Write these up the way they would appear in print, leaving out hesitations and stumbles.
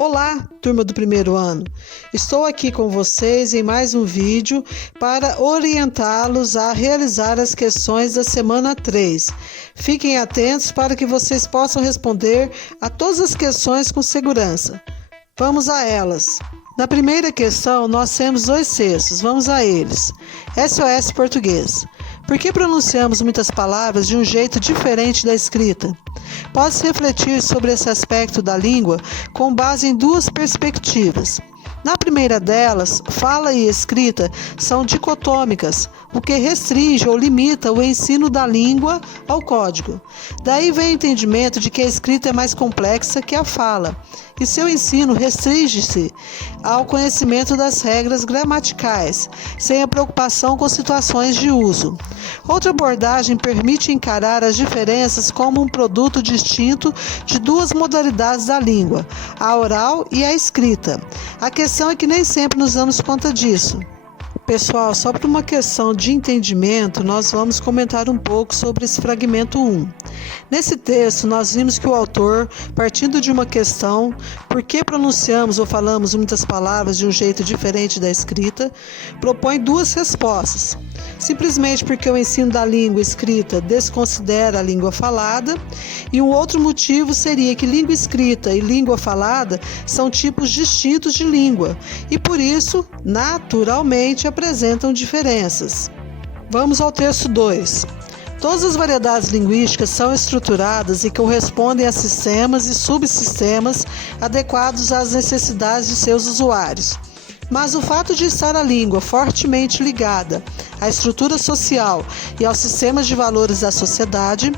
Olá, turma do primeiro ano! Estou aqui com vocês em mais um vídeo para orientá-los a realizar as questões da semana 3. Fiquem atentos para que vocês possam responder a todas as questões com segurança. Vamos a elas! Na primeira questão, nós temos dois textos. Vamos a eles. SOS Português. Por que pronunciamos muitas palavras de um jeito diferente da escrita? Pode-se refletir sobre esse aspecto da língua com base em duas perspectivas. Na primeira delas, fala e escrita são dicotômicas, o que restringe ou limita o ensino da língua ao código. Daí vem o entendimento de que a escrita é mais complexa que a fala, e seu ensino restringe-se ao conhecimento das regras gramaticais, sem a preocupação com situações de uso. Outra abordagem permite encarar as diferenças como um produto distinto de duas modalidades da língua, a oral e a escrita. A questão é que nem sempre nos damos conta disso. Pessoal, só por uma questão de entendimento, nós vamos comentar um pouco sobre esse fragmento 1. Nesse texto, nós vimos que o autor, partindo de uma questão, por que pronunciamos ou falamos muitas palavras de um jeito diferente da escrita, propõe duas respostas. Simplesmente porque o ensino da língua escrita desconsidera a língua falada, e um outro motivo seria que língua escrita e língua falada são tipos distintos de língua, e por isso, naturalmente, apresentam diferenças. Vamos ao texto 2. Todas as variedades linguísticas são estruturadas e correspondem a sistemas e subsistemas adequados às necessidades de seus usuários. Mas o fato de estar a língua fortemente ligada à estrutura social e aos sistemas de valores da sociedade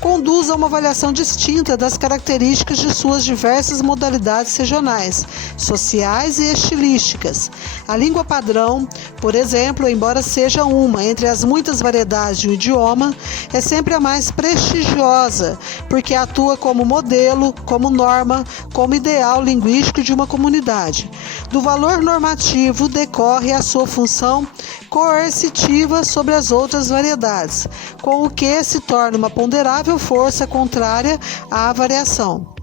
conduz a uma avaliação distinta das características de suas diversas modalidades regionais, sociais e estilísticas. A língua padrão, por exemplo, embora seja uma entre as muitas variedades de um idioma, é sempre a mais prestigiosa, porque atua como modelo, como norma, como ideal linguístico de uma comunidade. Do valor normativo decorre a sua função coercitiva sobre as outras variedades, com o que se torna uma ponderável força contrária à variação.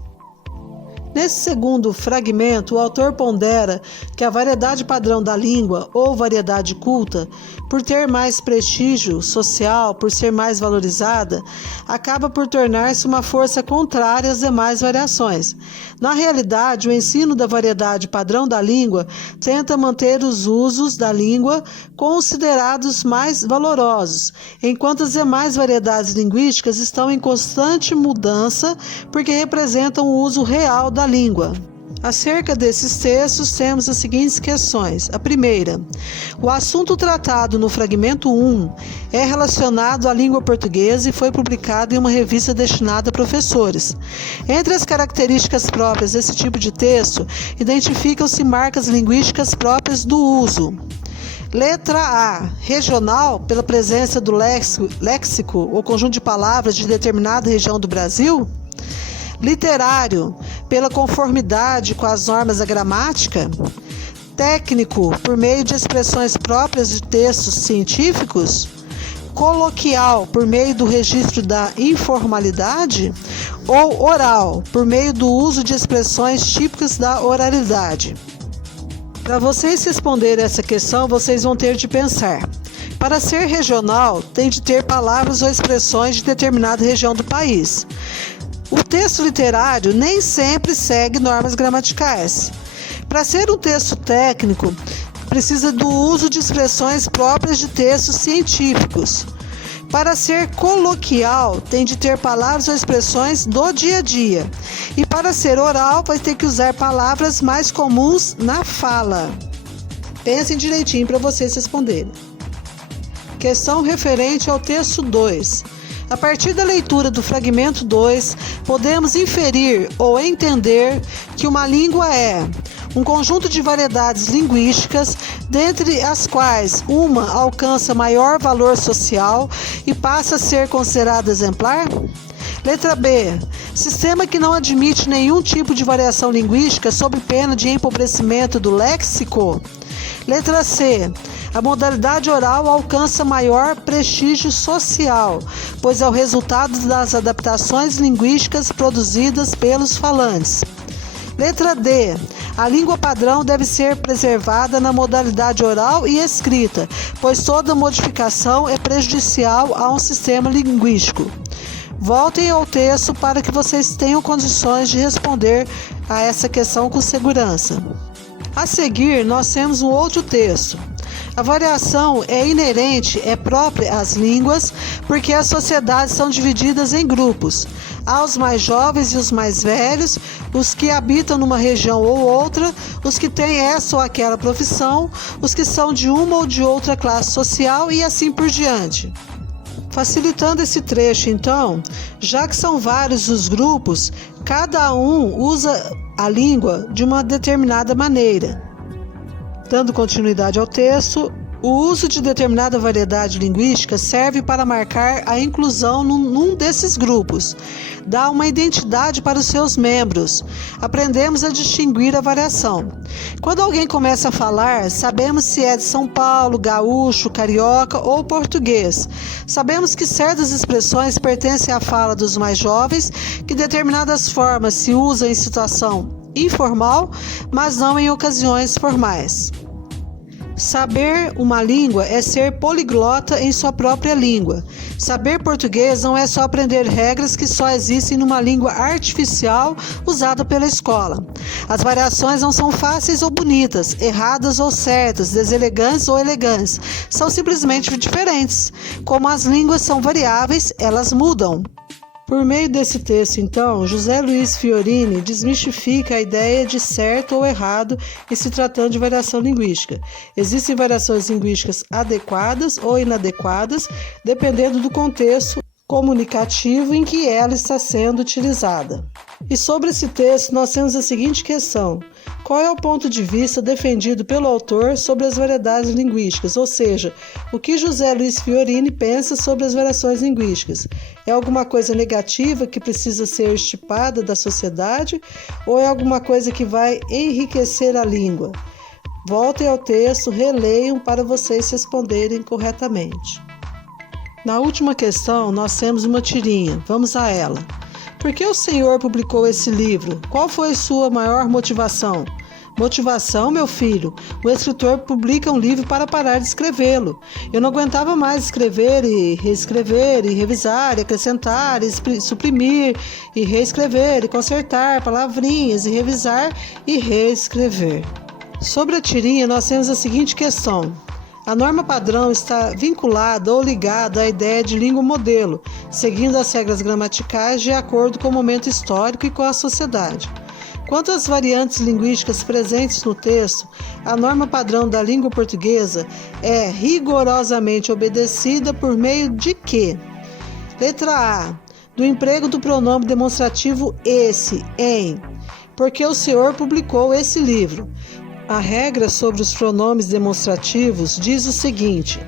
Nesse segundo fragmento, o autor pondera que a variedade padrão da língua, ou variedade culta, por ter mais prestígio social, por ser mais valorizada, acaba por tornar-se uma força contrária às demais variações. Na realidade, o ensino da variedade padrão da língua tenta manter os usos da língua considerados mais valorosos, enquanto as demais variedades linguísticas estão em constante mudança porque representam o uso real da língua. Acerca desses textos, temos as seguintes questões. A primeira, o assunto tratado no fragmento 1 é relacionado à língua portuguesa e foi publicado em uma revista destinada a professores. Entre as características próprias desse tipo de texto, identificam-se marcas linguísticas próprias do uso. Letra A. Regional, pela presença do léxico ou conjunto de palavras de determinada região do Brasil. Literário, pela conformidade com as normas da gramática. Técnico, por meio de expressões próprias de textos científicos. Coloquial, por meio do registro da informalidade. Ou oral, por meio do uso de expressões típicas da oralidade. Para vocês responderem essa questão, vocês vão ter de pensar. Para ser regional, tem de ter palavras ou expressões de determinada região do país. O texto literário nem sempre segue normas gramaticais. Para ser um texto técnico, precisa do uso de expressões próprias de textos científicos. Para ser coloquial, tem de ter palavras ou expressões do dia a dia. E para ser oral, vai ter que usar palavras mais comuns na fala. Pensem direitinho para vocês responderem. Questão referente ao texto 2. A partir da leitura do fragmento 2, podemos inferir ou entender que uma língua é um conjunto de variedades linguísticas, dentre as quais uma alcança maior valor social e passa a ser considerada exemplar? Letra B. Sistema que não admite nenhum tipo de variação linguística sob pena de empobrecimento do léxico? Letra C. A modalidade oral alcança maior prestígio social, pois é o resultado das adaptações linguísticas produzidas pelos falantes. Letra D. A língua padrão deve ser preservada na modalidade oral e escrita, pois toda modificação é prejudicial a um sistema linguístico. Voltem ao texto para que vocês tenham condições de responder a essa questão com segurança. A seguir, nós temos um outro texto. A variação é inerente, é própria às línguas, porque as sociedades são divididas em grupos. Há os mais jovens e os mais velhos, os que habitam numa região ou outra, os que têm essa ou aquela profissão, os que são de uma ou de outra classe social e assim por diante. Facilitando esse trecho, então, já que são vários os grupos, cada um usa a língua de uma determinada maneira. Dando continuidade ao texto, o uso de determinada variedade linguística serve para marcar a inclusão num desses grupos, dá uma identidade para os seus membros. Aprendemos a distinguir a variação. Quando alguém começa a falar, sabemos se é de São Paulo, gaúcho, carioca ou português. Sabemos que certas expressões pertencem à fala dos mais jovens, que determinadas formas se usam em situação informal, mas não em ocasiões formais. Saber uma língua é ser poliglota em sua própria língua. Saber português não é só aprender regras que só existem numa língua artificial usada pela escola. As variações não são fáceis ou bonitas, erradas ou certas, deselegantes ou elegantes. São simplesmente diferentes. Como as línguas são variáveis, elas mudam. Por meio desse texto, então, José Luiz Fiorini desmistifica a ideia de certo ou errado em se tratando de variação linguística. Existem variações linguísticas adequadas ou inadequadas, dependendo do contexto comunicativo em que ela está sendo utilizada. E sobre esse texto, nós temos a seguinte questão: qual é o ponto de vista defendido pelo autor sobre as variedades linguísticas? Ou seja, o que José Luiz Fiorini pensa sobre as variações linguísticas? É alguma coisa negativa que precisa ser extirpada da sociedade ou é alguma coisa que vai enriquecer a língua? Voltem ao texto, releiam para vocês responderem corretamente. Na última questão, nós temos uma tirinha. Vamos a ela. Por que o senhor publicou esse livro? Qual foi sua maior motivação? Motivação, meu filho? O escritor publica um livro para parar de escrevê-lo. Eu não aguentava mais escrever e reescrever, e revisar, e acrescentar, e suprimir, e reescrever, e consertar palavrinhas, e revisar e reescrever. Sobre a tirinha, nós temos a seguinte questão. A norma padrão está vinculada ou ligada à ideia de língua modelo, seguindo as regras gramaticais de acordo com o momento histórico e com a sociedade. Quanto às variantes linguísticas presentes no texto, a norma padrão da língua portuguesa é rigorosamente obedecida por meio de quê? Letra A. Do emprego do pronome demonstrativo esse, em, porque o senhor publicou esse livro. A regra sobre os pronomes demonstrativos diz o seguinte: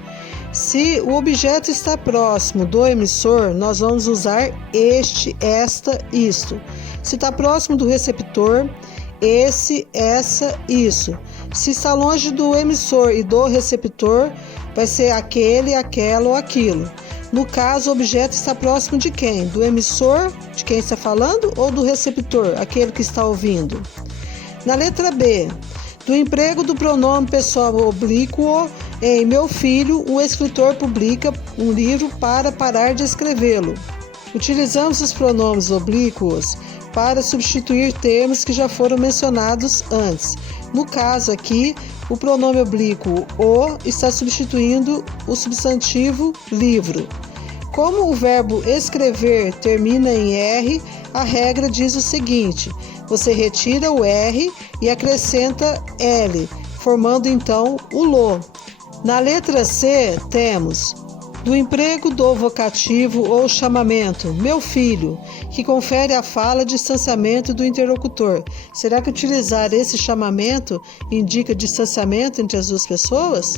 se o objeto está próximo do emissor, nós vamos usar este, esta, isto. Se está próximo do receptor, esse, essa, isso. Se está longe do emissor e do receptor, vai ser aquele, aquela ou aquilo. No caso, o objeto está próximo de quem? Do emissor, de quem está falando, ou do receptor, aquele que está ouvindo? Na letra B, do emprego do pronome pessoal oblíquo em meu filho, o escritor publica um livro para parar de escrevê-lo. Utilizamos os pronomes oblíquos para substituir termos que já foram mencionados antes. No caso aqui, o pronome oblíquo o está substituindo o substantivo livro. Como o verbo escrever termina em R, a regra diz o seguinte: você retira o R e acrescenta L, formando então o lo. Na letra C temos do emprego do vocativo ou chamamento, meu filho, que confere à fala distanciamento do interlocutor. Será que utilizar esse chamamento indica distanciamento entre as duas pessoas?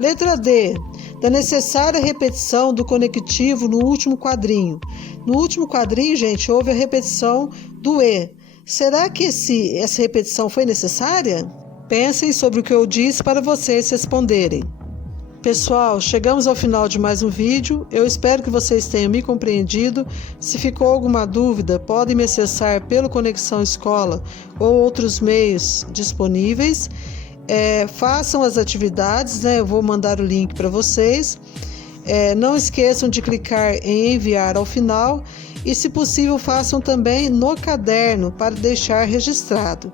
Letra D, da necessária repetição do conectivo no último quadrinho. No último quadrinho, gente, houve a repetição do E. Será que essa repetição foi necessária? Pensem sobre o que eu disse para vocês responderem. Pessoal, chegamos ao final de mais um vídeo. Eu espero que vocês tenham me compreendido. Se ficou alguma dúvida, podem me acessar pelo Conexão Escola ou outros meios disponíveis. Façam as atividades, né? Eu vou mandar o link para vocês. Não esqueçam de clicar em enviar ao final e, se possível, façam também no caderno para deixar registrado.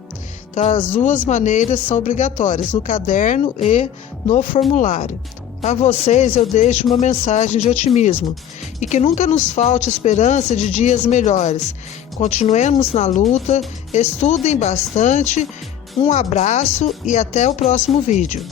Tá? As duas maneiras são obrigatórias, no caderno e no formulário. A vocês eu deixo uma mensagem de otimismo e que nunca nos falte esperança de dias melhores. Continuemos na luta, estudem bastante, um abraço e até o próximo vídeo.